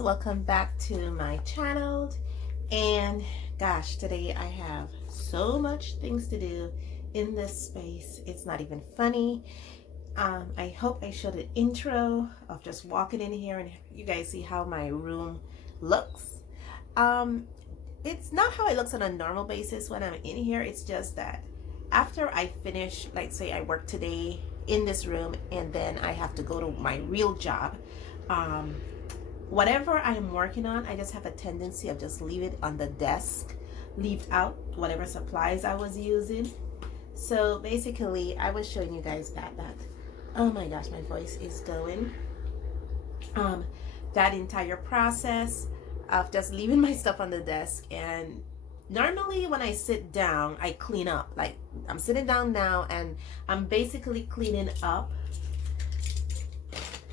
Welcome back to my channel, and gosh, today I have so much things to do in this space. It's not even funny. I hope I showed an intro of just walking in here and you guys see how my room looks. It's not how it looks on a normal basis when I'm in here. It's just that after I finish, like say I work today in this room and then I have to go to my real job, whatever I'm working on, I just have a tendency of just leave it on the desk, leave out whatever supplies I was using. So basically I was showing you guys that oh my gosh, my voice is going, that entire process of just leaving my stuff on the desk. And normally when I sit down I clean up, like I'm sitting down now and I'm basically cleaning up.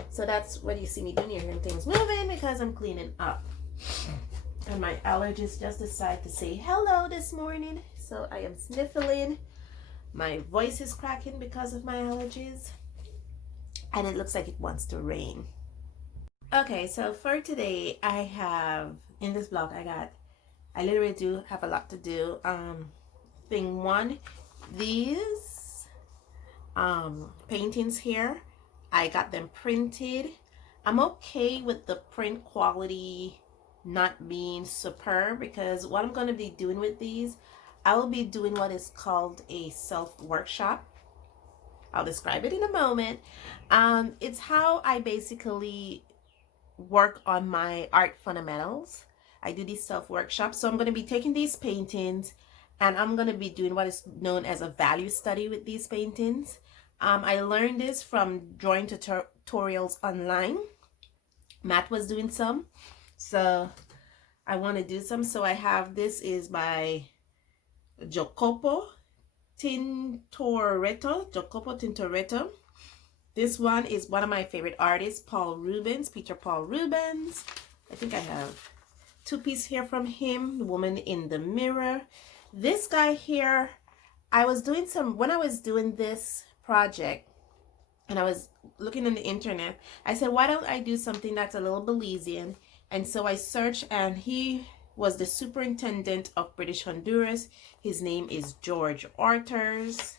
So that's what you see me doing. You're hearing things moving because I'm cleaning up. And my allergies just decided to say hello this morning. So I am sniffling. My voice is cracking because of my allergies. And it looks like it wants to rain. Okay, so for today, I have, in this vlog, I literally do have a lot to do. Thing one, these paintings here, I got them printed. I'm okay with the print quality not being superb because what I'm going to be doing with these, I will be doing what is called a self-workshop. I'll describe it in a moment. It's how I basically work on my art fundamentals. I do these self-workshops. So I'm going to be taking these paintings and I'm going to be doing what is known as a value study with these paintings. I learned this from drawing tutorials online. Matt was doing some, so I want to do some. So I have, this is by Jacopo Tintoretto. This one is one of my favorite artists, Peter Paul Rubens. I think I have two pieces here from him, The Woman in the Mirror. This guy here, I was doing some, when I was doing this project and I was looking on the internet, I said, why don't I do something that's a little Belizean? And so I searched, and he was the superintendent of British Honduras. His name is George Arters,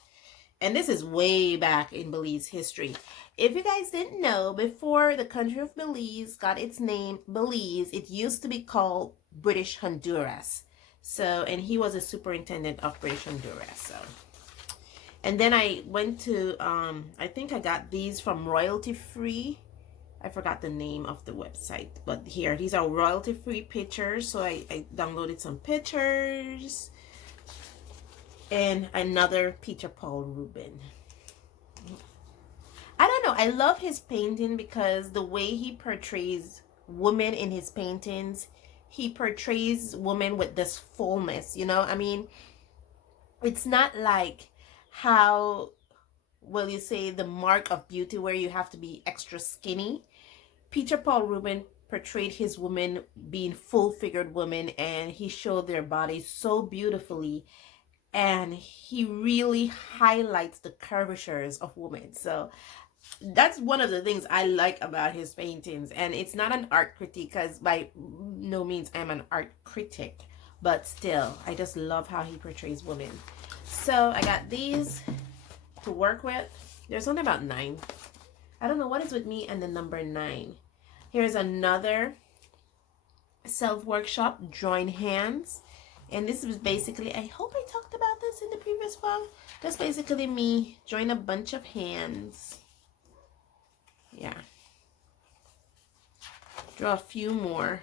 and this is way back in Belize history. If you guys didn't know, before the country of Belize got its name Belize, it used to be called British Honduras. So, and he was a superintendent of British Honduras. So, and then I went to, I think I got these from Royalty Free. I forgot the name of the website, but here, these are royalty free pictures. So I downloaded some pictures. And another Peter Paul Rubens. I don't know, I love his painting because the way he portrays women in his paintings, he portrays women with this fullness, you know? I mean, it's not like how, well, you say the mark of beauty where you have to be extra skinny. Peter Paul Rubens portrayed his women being full-figured women, and he showed their bodies so beautifully, and he really highlights the curvatures of women. So that's one of the things I like about his paintings. And it's not an art critique, because by no means I'm an art critic, but still I just love how he portrays women. So I got these to work with. There's only about 9. I don't know what is with me and the number 9. Here's another self-workshop, Join Hands. And this is basically, I hope I talked about this in the previous vlog. That's basically me drawing a bunch of hands. Yeah. Draw a few more.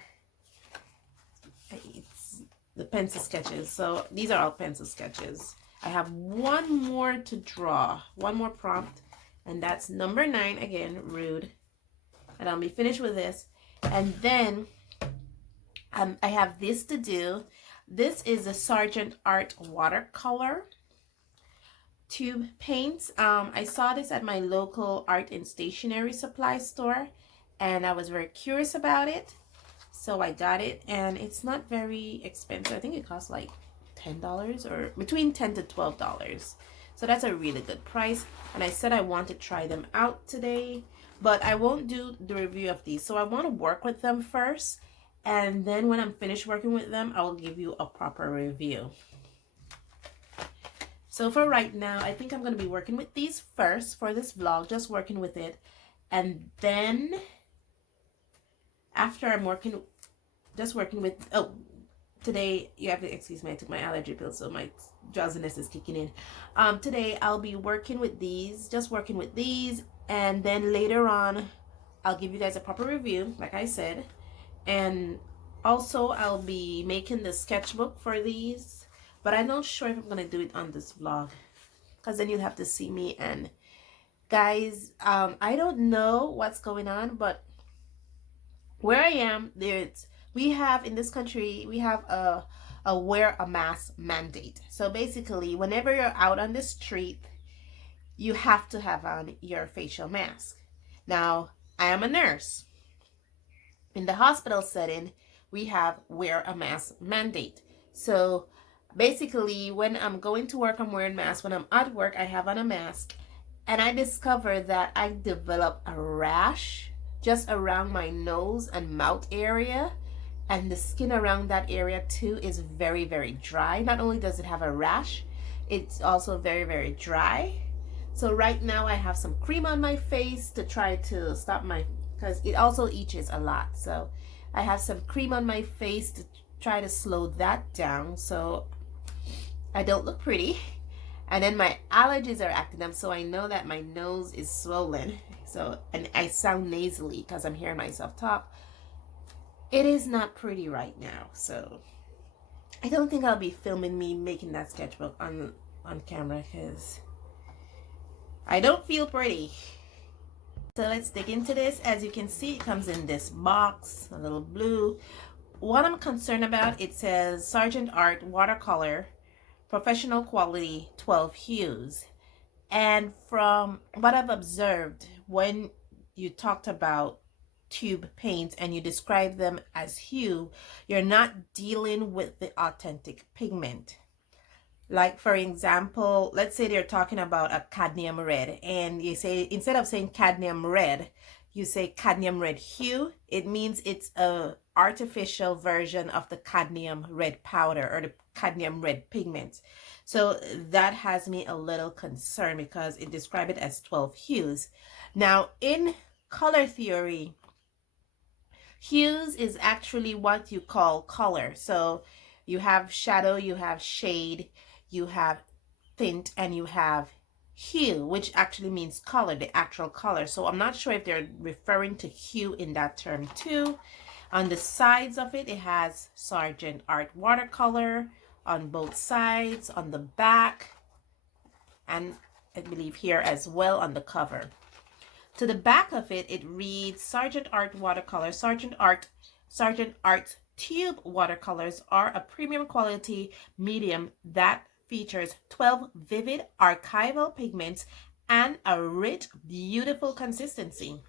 the pencil sketches. So these are all pencil sketches. I have one more to draw, one more prompt, and that's number 9 again, Rude. And I'll be finished with this. And then I have this to do. This is a Sargent Art Watercolor Tube paints. I saw this at my local art and stationery supply store, and I was very curious about it. So I got it, and it's not very expensive. I think it costs like $10 or between $10 to $12. So that's a really good price. And I said I want to try them out today, but I won't do the review of these. So I want to work with them first, and then when I'm finished working with them, I will give you a proper review. So for right now, I think I'm going to be working with these first for this vlog, just working with it. And then after I'm just working with, oh, today, you have to excuse me, I took my allergy pill, so my drowsiness is kicking in. Today, I'll be working with these, just working with these. And then later on, I'll give you guys a proper review, like I said. And also, I'll be making the sketchbook for these. But I'm not sure if I'm going to do it on this vlog, because then you'll have to see me. And guys, I don't know what's going on, but where I am, we have in this country, we have a wear a mask mandate. So basically, whenever you're out on the street, you have to have on your facial mask. Now, I am a nurse. In the hospital setting, we have wear a mask mandate. So basically, when I'm going to work, I'm wearing masks. When I'm at work, I have on a mask. And I discovered that I developed a rash just around my nose and mouth area. And the skin around that area too is very, very dry. Not only does it have a rash, it's also very, very dry. So right now I have some cream on my face to try to stop because it also itches a lot. So I have some cream on my face to try to slow that down so I don't look pretty. And then my allergies are acting up, so I know that my nose is swollen. So, and I sound nasally because I'm hearing myself talk. It is not pretty right now, so I don't think I'll be filming me making that sketchbook on camera because I don't feel pretty. So let's dig into this. As you can see, it comes in this box, a little blue. What I'm concerned about, it says Sargent Art Watercolor Professional Quality 12 Hues. And from what I've observed, when you talked about tube paints and you describe them as hue, you're not dealing with the authentic pigment. Like, for example, let's say they're talking about a cadmium red, and you say, instead of saying cadmium red, you say cadmium red hue. It means it's a artificial version of the cadmium red powder or the cadmium red pigment. So that has me a little concerned because it describes it as 12 hues. Now, in color theory, hues is actually what you call color. So you have shadow, you have shade, you have tint, and you have hue, which actually means color, the actual color. So I'm not sure if they're referring to hue in that term too. On the sides of it, it has Sargent Art Watercolor on both sides, on the back, and I believe here as well on the cover. To the back of it, it reads Sargent Art Watercolor. Sargent Art Tube watercolors are a premium quality medium that features 12 vivid archival pigments and a rich, beautiful consistency.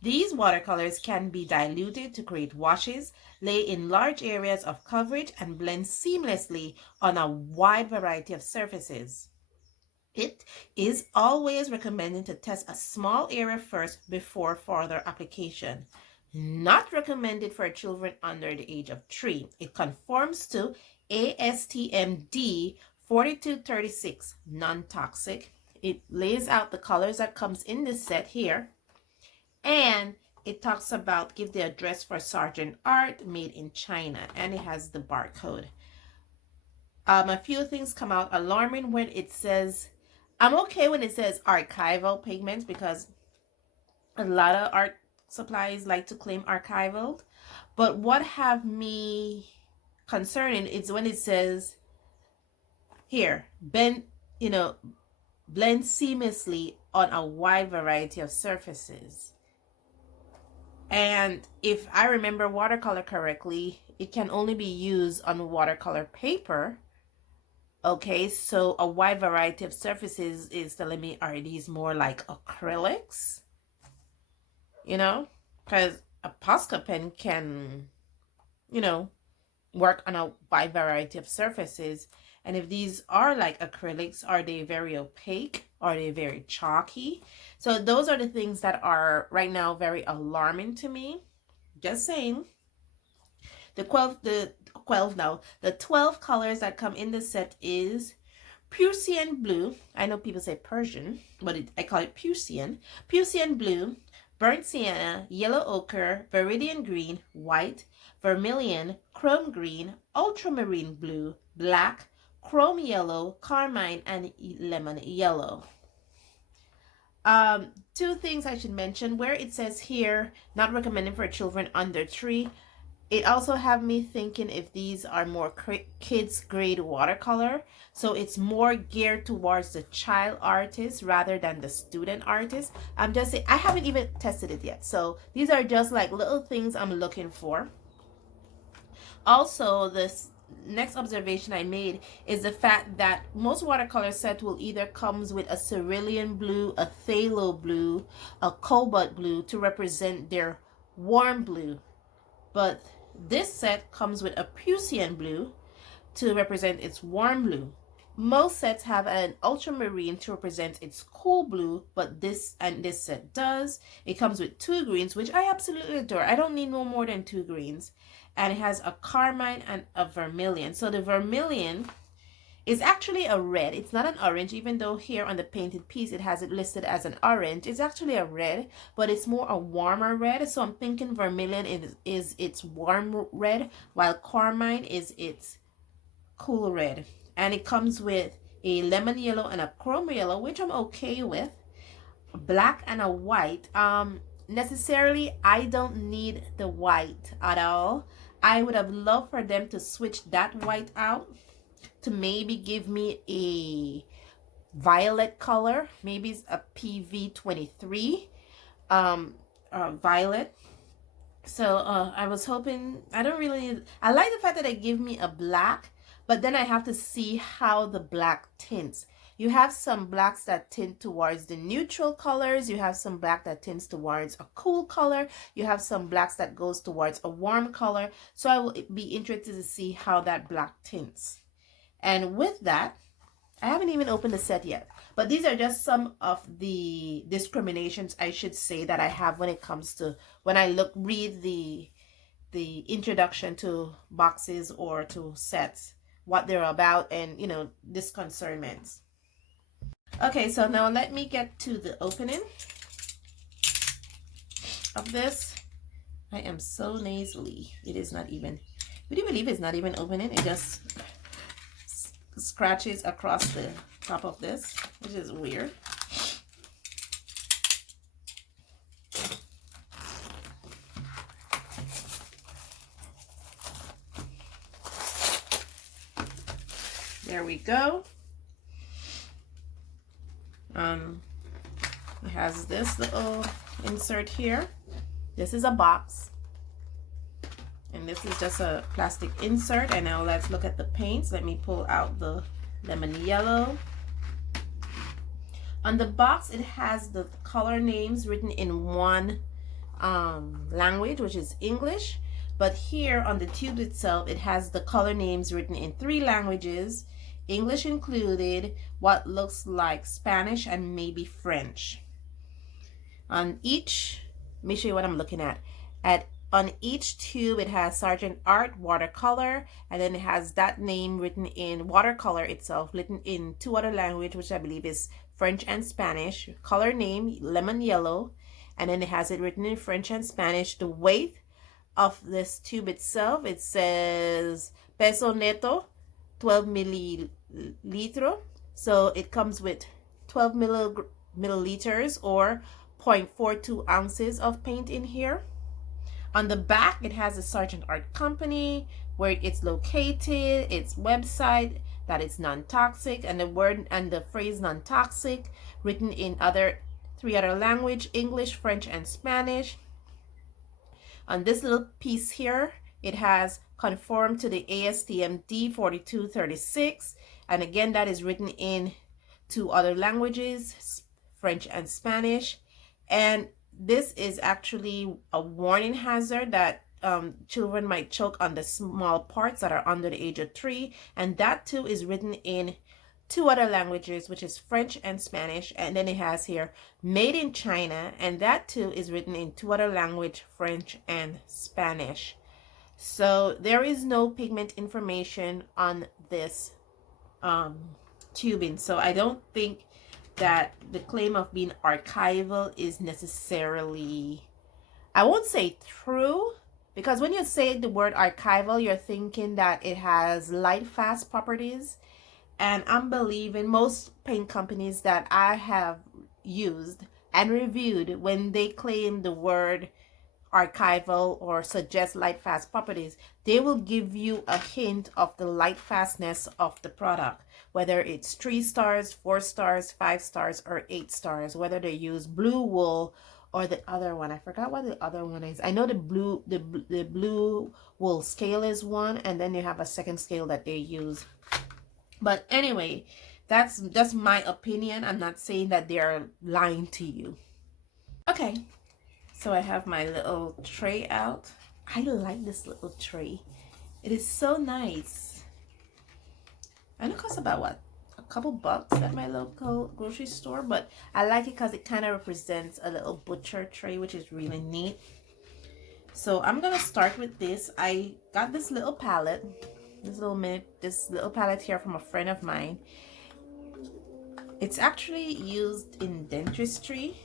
These watercolors can be diluted to create washes, lay in large areas of coverage, and blend seamlessly on a wide variety of surfaces. It is always recommended to test a small area first before further application. Not recommended for children under the age of 3. It conforms to ASTM D 4236, non-toxic. It lays out the colors that comes in this set here. And it talks about give the address for Sargent Art, made in China. And it has the barcode. A few things come out alarming when it says, I'm okay when it says archival pigments because a lot of art supplies like to claim archival. But what have me concerning is when it says here, blend seamlessly on a wide variety of surfaces. And if I remember watercolor correctly, it can only be used on watercolor paper. Okay, so a wide variety of surfaces is telling me, are these more like acrylics? You know, because a Posca pen can, work on a wide variety of surfaces. And if these are like acrylics, are they very opaque? Are they very chalky? So those are the things that are right now very alarming to me. Just saying. The 12 colors that come in the set is Prussian blue. I know people say Persian, but I call it Prussian. Prussian blue, burnt sienna, yellow ochre, viridian green, white, vermilion, chrome green, ultramarine blue, black, chrome yellow, carmine, and lemon yellow. Two things I should mention. Where it says here, not recommended for children under 3, it also have me thinking if these are more kids grade watercolor. So it's more geared towards the child artist rather than the student artist. I'm just saying, I haven't even tested it yet. So these are just like little things I'm looking for. Also, this next observation I made is the fact that most watercolor set will either comes with a cerulean blue, a phthalo blue, a cobalt blue to represent their warm blue. But this set comes with a Prussian blue to represent its warm blue. Most sets have an ultramarine to represent its cool blue, but this set does. It comes with 2 greens, which I absolutely adore. I don't need no more than 2 greens. And it has a carmine and a vermilion. So the vermilion is actually a red. It's not an orange, even though here on the painted piece it has it listed as an orange. It's actually a red, but it's more a warmer red. So I'm thinking vermilion is its warm red, while carmine is its cool red. And it comes with a lemon yellow and a chrome yellow, which I'm okay with. Black and a white. Necessarily, I don't need the white at all. I would have loved for them to switch that white out to maybe give me a violet color. Maybe it's a PV23 violet. So I was hoping, I like the fact that they give me a black, but then I have to see how the black tints. You have some blacks that tint towards the neutral colors. You have some black that tints towards a cool color. You have some blacks that goes towards a warm color. So I will be interested to see how that black tints. And with that, I haven't even opened the set yet. But these are just some of the discriminations, I should say, that I have when it comes to when I read the introduction to boxes or to sets, what they're about, and disconcernments. Okay, so now let me get to the opening of this. I am so nasally. It is not even, would you believe it's not even opening? It just scratches across the top of this, which is weird. There we go. It has this little insert here. This is a box, and this is just a plastic insert. And now let's look at the paints. Let me pull out the lemon yellow. On the box, it has the color names written in one language, which is English. But here on the tube itself, it has the color names written in 3 languages, English included, what looks like Spanish, and maybe French. On each, let me show you what I'm looking at. On each tube, it has Sargent Art, Watercolor, and then it has that name written in Watercolor itself, written in 2 other languages, which I believe is French and Spanish. Color name, lemon yellow, and then it has it written in French and Spanish. The weight of this tube itself, it says peso neto, 12 milliliter. So it comes with 12 milliliters or 0.42 ounces of paint in here. On the back, it has a Sargent Art Company, where it's located, its website, that it's non-toxic, and the word and the phrase non-toxic written in three other language, English, French, and Spanish. On this little piece here, it has conform to the ASTM D4236, and again that is written in two other languages, French and Spanish. And this is actually a warning hazard that children might choke on the small parts that are under the age of 3, and that too is written in two other languages, which is French and Spanish. And then it has here made in China, and that too is written in two other language, French and Spanish. So there is no pigment information on this tubing, so I don't think that the claim of being archival is necessarily, I won't say true, because when you say the word archival, you're thinking that it has light fast properties. And I'm believing most paint companies that I have used and reviewed, when they claim the word archival or suggest light fast properties, they will give you a hint of the light fastness of the product, whether it's 3 stars, 4 stars, 5 stars, or 8 stars, whether they use blue wool or the other one. I forgot what the other one is. I know the blue wool scale is one, and then you have a second scale that they use. But anyway, that's just my opinion. I'm not saying that they're lying to you. Okay, so I have my little tray out. I like this little tray. It is so nice. And it costs about what? A couple bucks at my local grocery store, but I like it because it kind of represents a little butcher tray, which is really neat. So I'm gonna start with this. I got this little palette. This little palette here from a friend of mine. It's actually used in dentistry,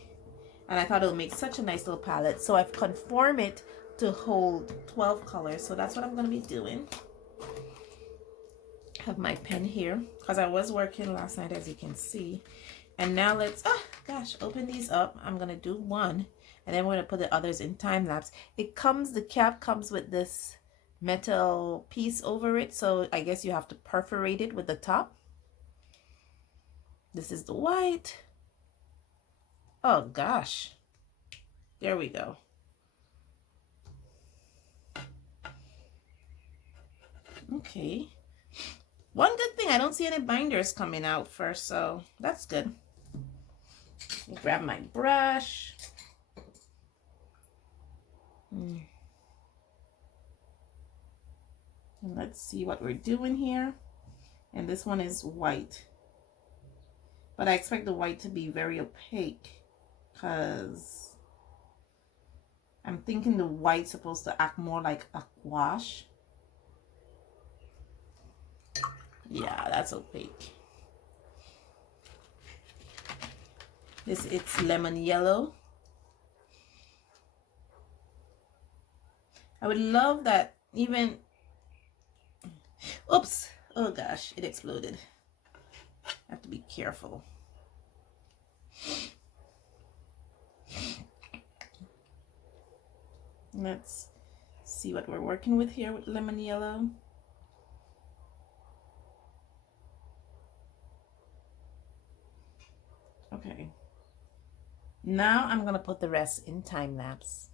and I thought it would make such a nice little palette. So I've conformed it to hold 12 colors. So that's what I'm going to be doing. I have my pen here because I was working last night, as you can see. And now let's, open these up. I'm going to do one, and then we're going to put the others in time lapse. The cap comes with this metal piece over it, so I guess you have to perforate it with the top. This is the white. Oh gosh, there we go. Okay, one good thing, I don't see any binders coming out first, so that's good. Grab my brush. And let's see what we're doing here. And this one is white, but I expect the white to be very opaque because I'm thinking the white's supposed to act more like a gouache. Yeah, that's opaque. It's lemon yellow. I would love that even, oops, oh gosh, it exploded. I have to be careful. Let's see what we're working with here with lemon yellow. Okay, now I'm gonna put the rest in time lapse.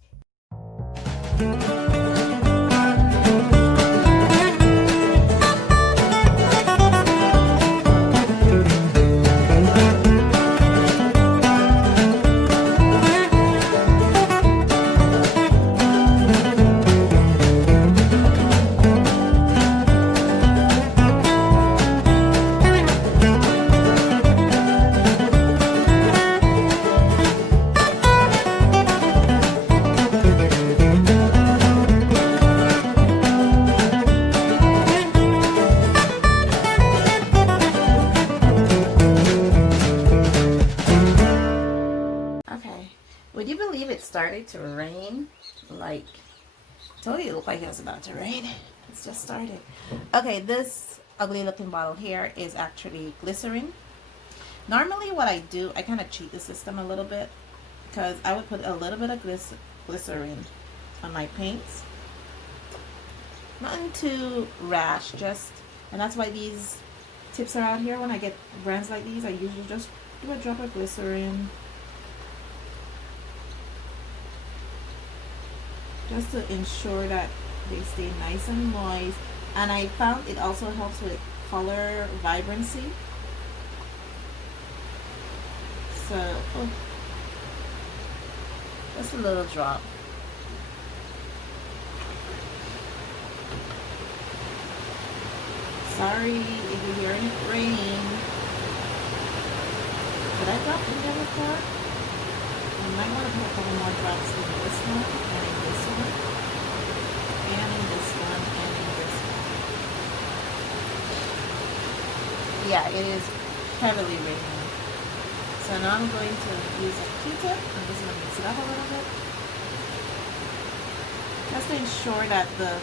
Would you believe it started to rain? Like, I told you it looked like it was about to rain. It's just started. Okay, this ugly looking bottle here is actually glycerin. Normally what I do, I kind of cheat the system a little bit because I would put a little bit of glycerin on my paints. Nothing too rash, just, and that's why these tips are out here. When I get brands like these, I usually just do a drop of glycerin just to ensure that they stay nice and moist. And I found it also helps with color vibrancy. So, oh, just a little drop. Sorry if you're hearing it rain. Did I drop in there before? I might want to put a couple more drops in this one, and in this one, and in this one, and in this one. Yeah, it is heavily raining. So now I'm going to use a Q-tip. I'm just going to mix it up a little bit. Just to ensure that the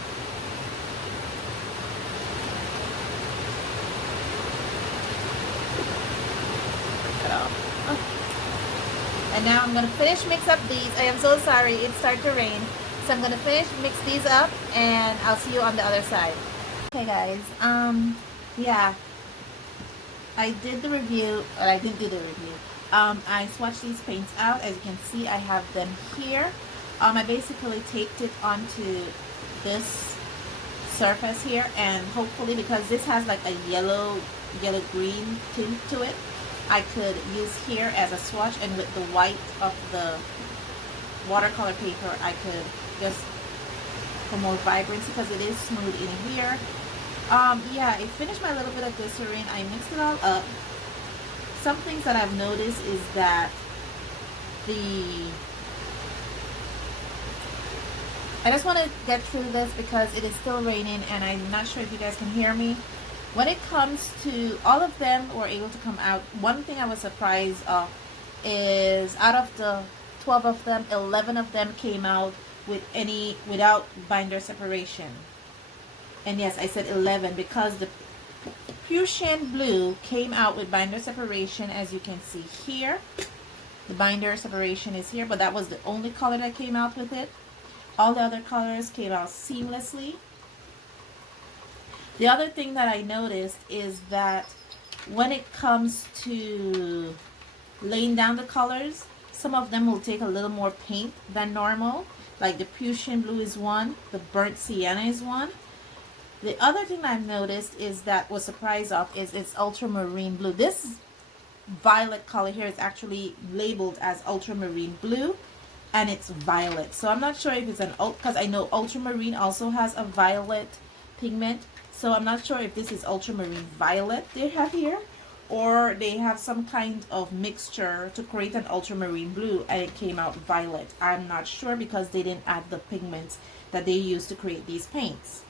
and now I'm going to finish mix up these. I am so sorry, it started to rain. So I'm going to finish mix these up and I'll see you on the other side. Okay guys, yeah, I did the review, or I didn't do the review. I swatched these paints out. As you can see, I have them here. I basically taped it onto this surface here, and hopefully, because this has like a yellow green tint to it, I could use here as a swatch, and with the white of the watercolor paper I could just for more vibrancy, because it is smooth in here. Yeah, I finished my little bit of glycerin. I mixed it all up. Some things that I've noticed is that I just want to get through this because it is still raining and I'm not sure if you guys can hear me. When it comes to all of them were able to come out. One thing I was surprised of is out of the 12 of them, 11 of them came out without binder separation. And yes, I said 11 because the Prussian blue came out with binder separation, as you can see here. The binder separation is here, but that was the only color that came out with it. All the other colors came out seamlessly. The other thing that I noticed is that when it comes to laying down the colors, some of them will take a little more paint than normal. Like the Prussian blue is one, the burnt sienna is one. The other thing I've noticed is that was surprised of is it's ultramarine blue. This violet color here is actually labeled as ultramarine blue, and it's violet. So I'm not sure if it's an, because I know ultramarine also has a violet pigment. So I'm not sure if this is ultramarine violet they have here, or they have some kind of mixture to create an ultramarine blue and it came out violet. I'm not sure because they didn't add the pigments that they use to create these paints.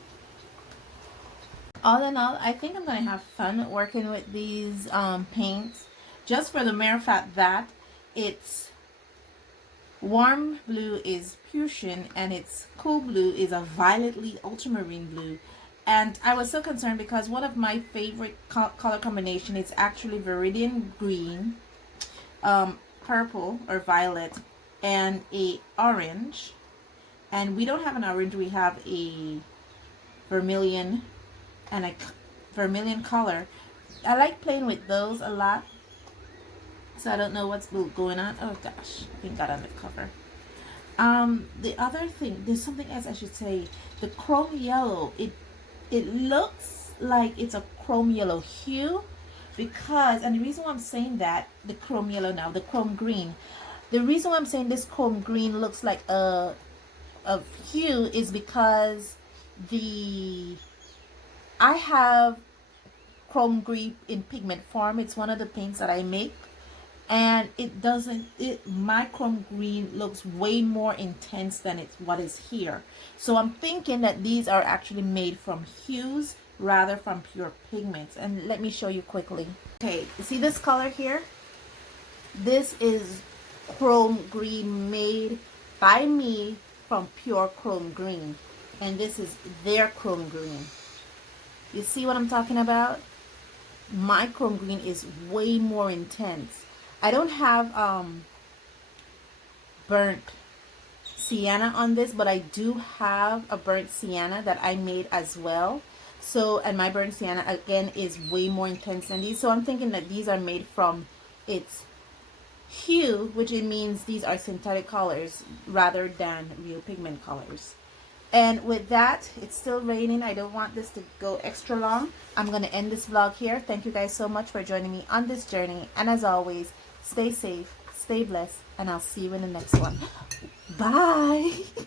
All in all, I think I'm going to have fun working with these paints, just for the mere fact that it's warm blue is Prussian and its cool blue is a violetly ultramarine blue. And I was so concerned because one of my favorite color combination is actually Viridian green, purple or violet, and a orange. And we don't have an orange, we have a vermilion and a vermilion color. I like playing with those a lot. So I don't know what's going on. Oh gosh, I think got on the cover. The other thing, there's something else I should say. The chrome yellow, it looks like it's a chrome yellow hue, because, and the reason why I'm saying that, the chrome yellow now, the chrome green, the reason why I'm saying this chrome green looks like a hue is because I have chrome green in pigment form. It's one of the paints that I make, and my chrome green looks way more intense than what is here. So I'm thinking that these are actually made from hues rather from pure pigments. And let me show you quickly. Okay, you see this color here? This is chrome green made by me from pure chrome green, and this is their chrome green. You see what I'm talking about? My chrome green is way more intense. I don't have burnt sienna on this, but I do have a burnt sienna that I made as well. So, and my burnt sienna again is way more intense than these. So I'm thinking that these are made from its hue, which it means these are synthetic colors rather than real pigment colors. And with that, it's still raining. I don't want this to go extra long. I'm going to end this vlog here. Thank you guys so much for joining me on this journey. And as always, stay safe, stay blessed, and I'll see you in the next one. Bye.